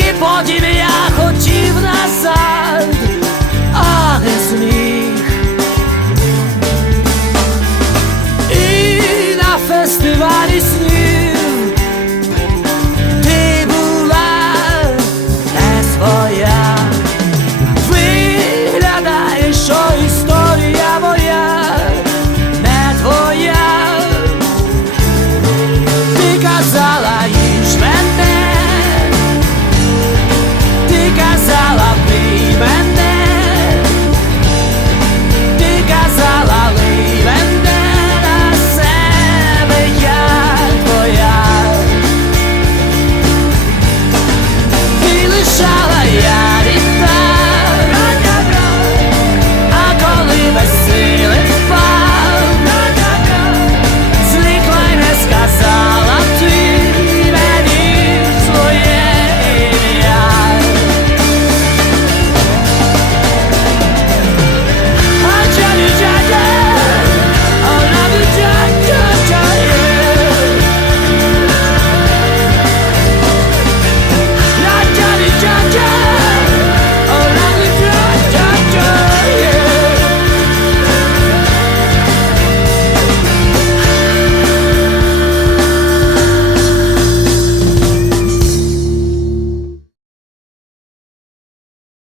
тільки потім я хотів назад.